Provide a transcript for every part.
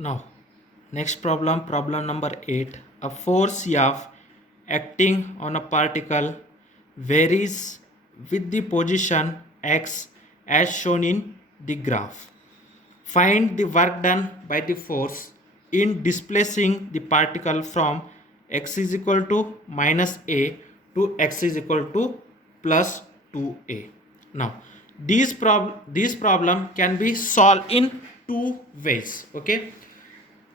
Now, next problem, problem number 8. A force F acting on a particle varies with the position x as shown in the graph. Find the work done by the force in displacing the particle from x is equal to minus a to x is equal to plus 2a. Now, this problem can be solved in two ways. Okay.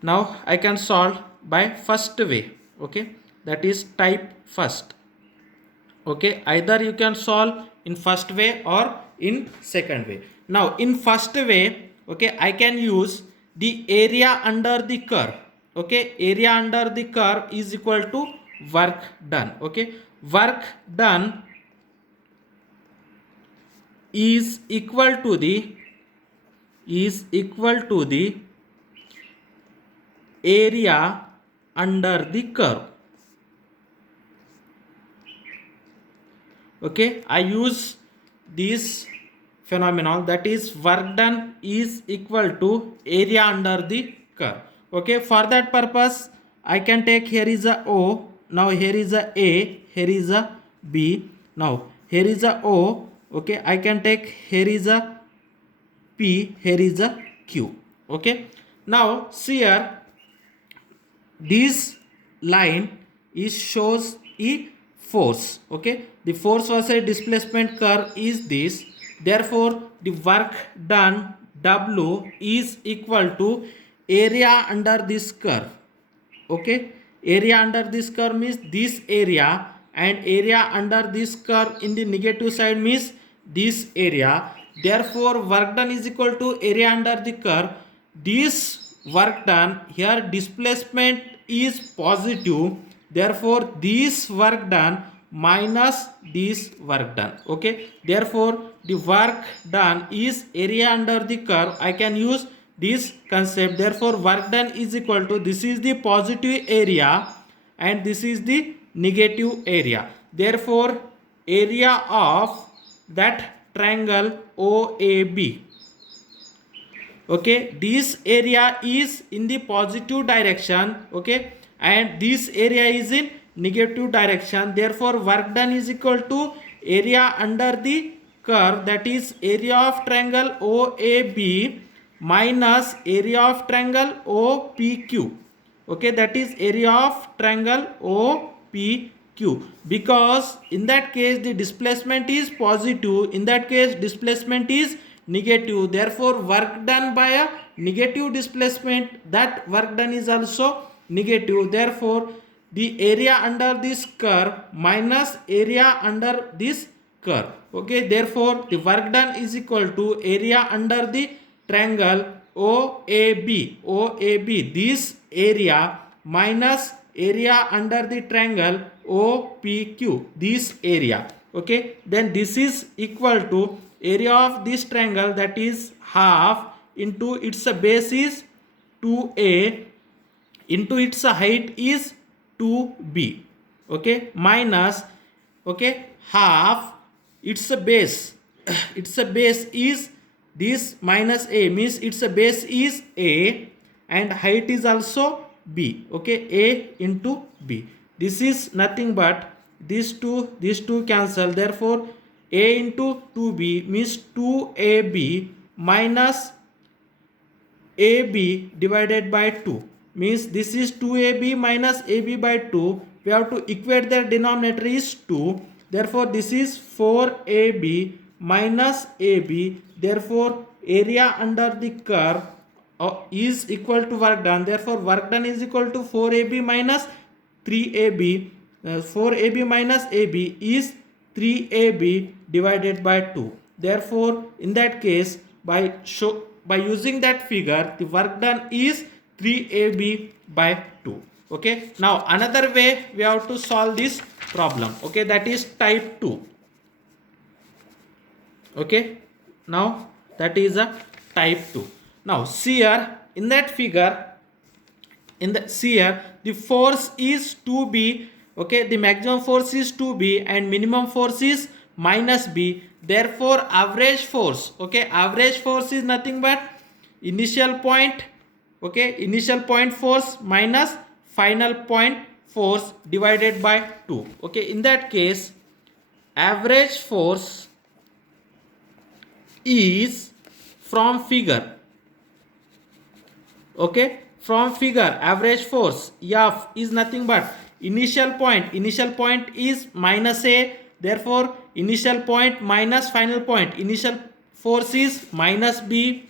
Now I can solve by first way. Okay. That is type first. Okay, either you can solve in first way or in second way. Now in first way, okay, I can use the area under the curve. Okay, area under the curve is equal to work done. Okay, work done is equal to the area under the curve. Okay, I use this phenomenon, that is work done is equal to area under the curve. Okay, for that purpose I can take, here is a O, now here is a, here is a B, now here is a O. Okay, I can take, here is a P, here is a Q. Okay, now see here, this line is shows a force. Okay, the force versus displacement curve is this, therefore the work done W is equal to area under this curve. Okay, area under this curve means this area, and area under this curve in the negative side means this area. Therefore work done is equal to area under the curve. This work done, here displacement is positive, therefore this work done minus this work done. Okay, therefore the work done is area under the curve. I can use this concept, therefore work done is equal to, this is the positive area and this is the negative area, therefore area of that triangle OAB. Okay, this area is in the positive direction. Okay, and this area is in negative direction, therefore work done is equal to area under the curve, that is area of triangle OAB minus area of triangle OPQ. Okay, that is area of triangle OPQ, because in that case the displacement is positive, in that case displacement is negative, therefore work done by a negative displacement, that work done is also negative, therefore the area under this curve minus area under this curve. Okay, therefore the work done is equal to area under the triangle OAB, this area minus area under the triangle OPQ, this area. Okay, then this is equal to area of this triangle, that is half into its base is 2a into its height is 2b. Okay, minus, okay, half its base its base is this minus a, means its base is a and height is also b. Okay, a into b, this is nothing but these two cancel, therefore a into 2b means 2ab minus ab divided by 2, means this is 2ab minus ab by 2, we have to equate their denominator is 2, therefore this is 4ab minus ab, therefore area under the curve is equal to work done, therefore work done is equal to 4ab minus 3ab, 4ab minus ab is 3ab divided by 2, therefore in that case by using that figure the work done is 3ab by 2. Okay, now another way we have to solve this problem. Okay, that is type 2. Okay, now that is a type 2. Now see here in that figure, see here the force is 2b. Okay, the maximum force is 2b and minimum force is minus b, therefore average force, okay, average force is nothing but initial point Okay, initial point force minus final point force divided by 2. Okay, in that case, average force is from figure. Okay, from figure, average force F is nothing but initial point is minus A, therefore initial point minus final point, initial force is minus B,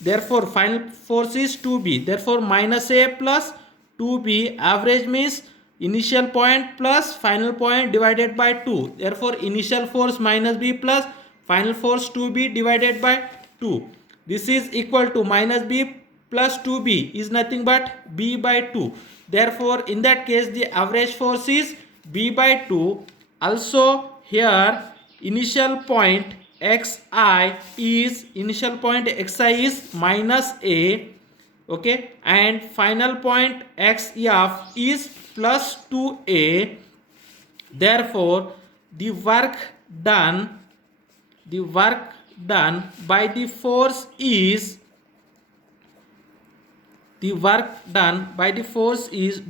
therefore final force is 2B, therefore minus A plus 2B, average means initial point plus final point divided by 2, therefore initial force minus B plus final force 2B divided by 2. This is equal to minus B plus 2B is nothing but B by 2. Therefore in that case the average force is B by 2. Also here initial point xi is minus A, okay, and final point xf is plus 2A. Therefore the work done by the force is do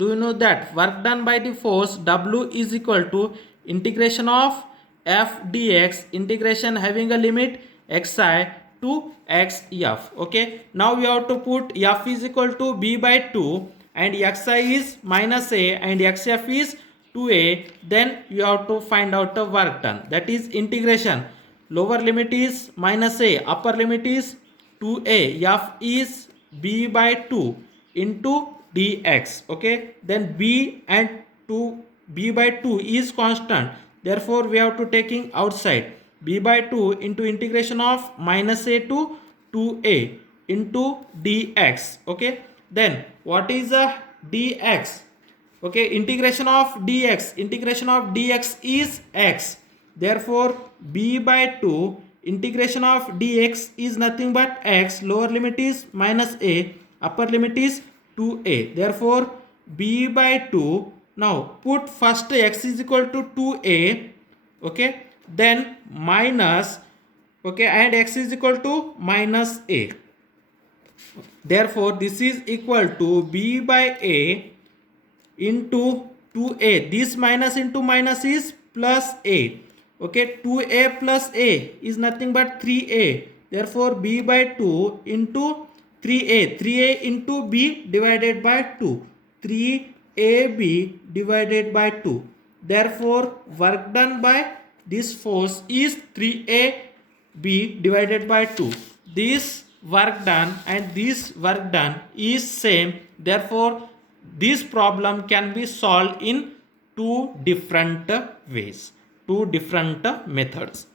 you know that work done by the force W is equal to integration of f dx, integration having a limit xi to xf. Okay, now we have to put f is equal to B by 2 and xi is minus A and xf is 2A. Then you have to find out the work done, that is integration. Lower limit is minus A, upper limit is 2A, f is B by 2 into dx. Okay, then B and 2 B by 2 is constant, therefore we have to taking outside. B by 2 into integration of minus A to 2A into dx. Okay, then what is a dx? Okay, integration of dx is x, therefore B by 2 integration of dx is nothing but x, lower limit is minus A, upper limit is 2A, therefore B by 2. Now put first x is equal to 2A, okay, then minus, okay, and x is equal to minus A, therefore this is equal to B by A into 2A, this minus into minus is plus A. Okay, 2A plus A is nothing but 3A, therefore B by 2 into 3A into B divided by 2, 3AB divided by 2, therefore work done by this force is 3AB divided by 2. This work done and this work done is same, therefore this problem can be solved in two different ways, two different methods.